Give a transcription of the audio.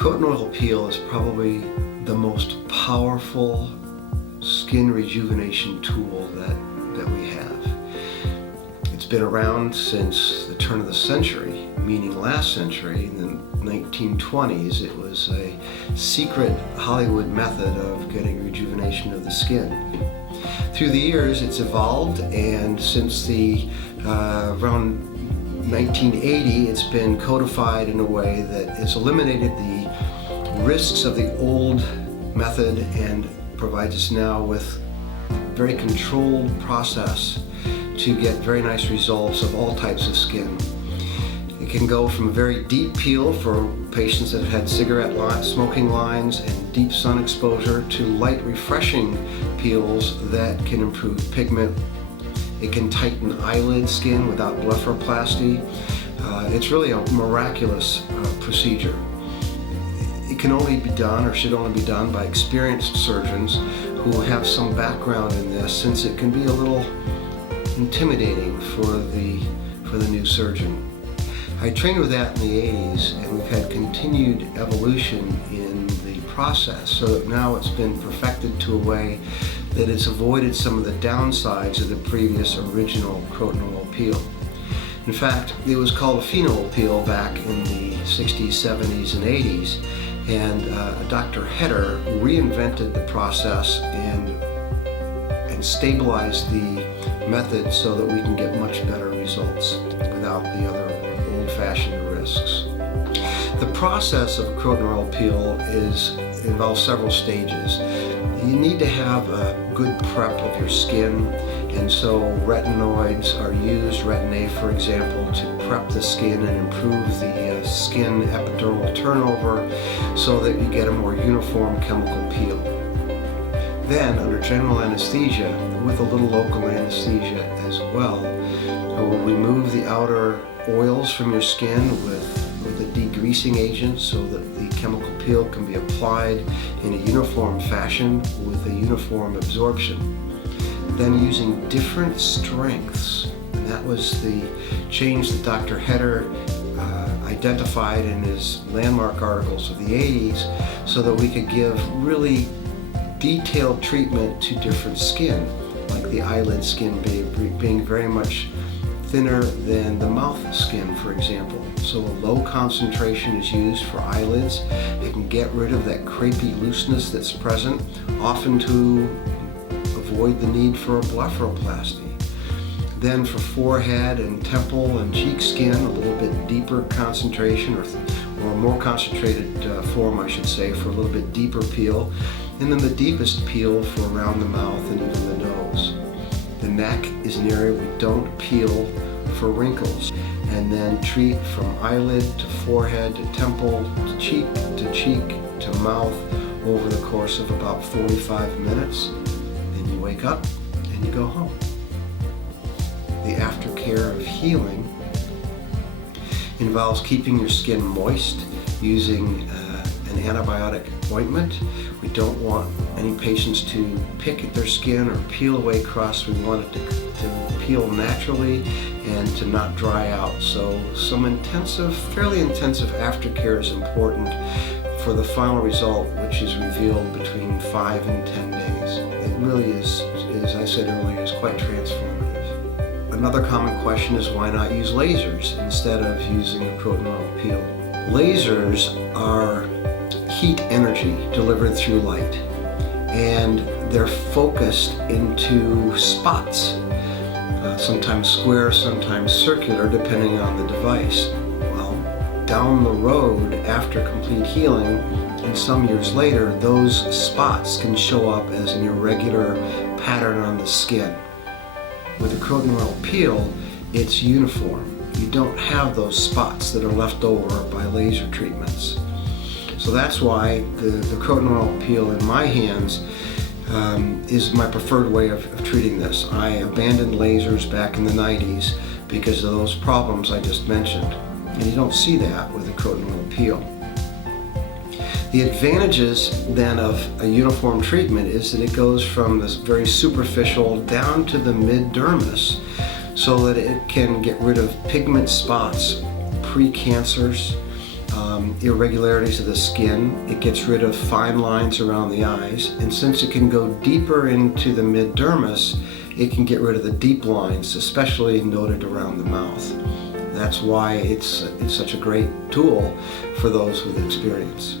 Croton oil peel is probably the most powerful skin rejuvenation tool that we have. It's been around since the turn of the century, meaning last century. In the 1920s, it was a secret Hollywood method of getting rejuvenation of the skin. Through the years, it's evolved, and since around 1980, it's been codified in a way that has eliminated the risks of the old method and provides us now with a very controlled process to get very nice results of all types of skin. It can go from a very deep peel for patients that have had cigarette smoking lines and deep sun exposure to light, refreshing peels that can improve pigment. It can tighten eyelid skin without blepharoplasty. It's really a miraculous procedure. It can only be done, or should only be done, by experienced surgeons who have some background in this, since it can be a little intimidating for the new surgeon. I trained with that in the 80s, and we've had continued evolution in the process, so that now it's been perfected to a way that it's avoided some of the downsides of the previous original Croton oil peel. In fact, it was called a phenol peel back in the 60s, 70s, and 80s, and Dr. Heder reinvented the process and stabilized the method so that we can get much better results without the other old-fashioned risks. The process of a Croton oil peel involves several stages. You need to have a good prep of your skin, and so retinoids are used, Retin A for example, to prep the skin and improve the skin epidermal turnover so that you get a more uniform chemical peel. Then, under general anesthesia, with a little local anesthesia as well, we'll remove the outer oils from your skin with a degreasing agent so that the chemical peel can be applied in a uniform fashion with a uniform absorption. Then, using different strengths, and that was the change that Dr. Heder identified in his landmark articles of the 80s, so that we could give really detailed treatment to different skin, like the eyelid skin being very much thinner than the mouth skin, for example. So a low concentration is used for eyelids. It can get rid of that crepey looseness that's present, often to avoid the need for a blepharoplasty. Then for forehead and temple and cheek skin, a little bit deeper concentration, or more concentrated form, I should say, for a little bit deeper peel. And then the deepest peel for around the mouth and even the nose. The neck is an area we don't peel for wrinkles. And then treat from eyelid to forehead to temple to cheek to mouth over the course of about 45 minutes. Then you wake up and you go home. The aftercare of healing involves keeping your skin moist using an antibiotic ointment. We don't want any patients to pick at their skin or peel away crusts. We want it to peel naturally and to not dry out. So some fairly intensive aftercare is important for the final result, which is revealed between 5 and 10 days. It really is, as I said earlier, is quite transformative. Another common question is, why not use lasers instead of using a Croton oil peel? Lasers are heat energy delivered through light, and they're focused into spots, sometimes square, sometimes circular, depending on the device. Well, down the road, after complete healing, and some years later, those spots can show up as an irregular pattern on the skin. With a Croton oil peel, it's uniform. You don't have those spots that are left over by laser treatments. So that's why the Croton oil peel in my hands is my preferred way of treating this. I abandoned lasers back in the 90s because of those problems I just mentioned. And you don't see that with a Croton oil peel. The advantages then of a uniform treatment is that it goes from this very superficial down to the mid-dermis, so that it can get rid of pigment spots, pre-cancers, irregularities of the skin. It gets rid of fine lines around the eyes, and since it can go deeper into the mid dermis, it can get rid of the deep lines, especially noted around the mouth. That's why it's such a great tool for those with experience.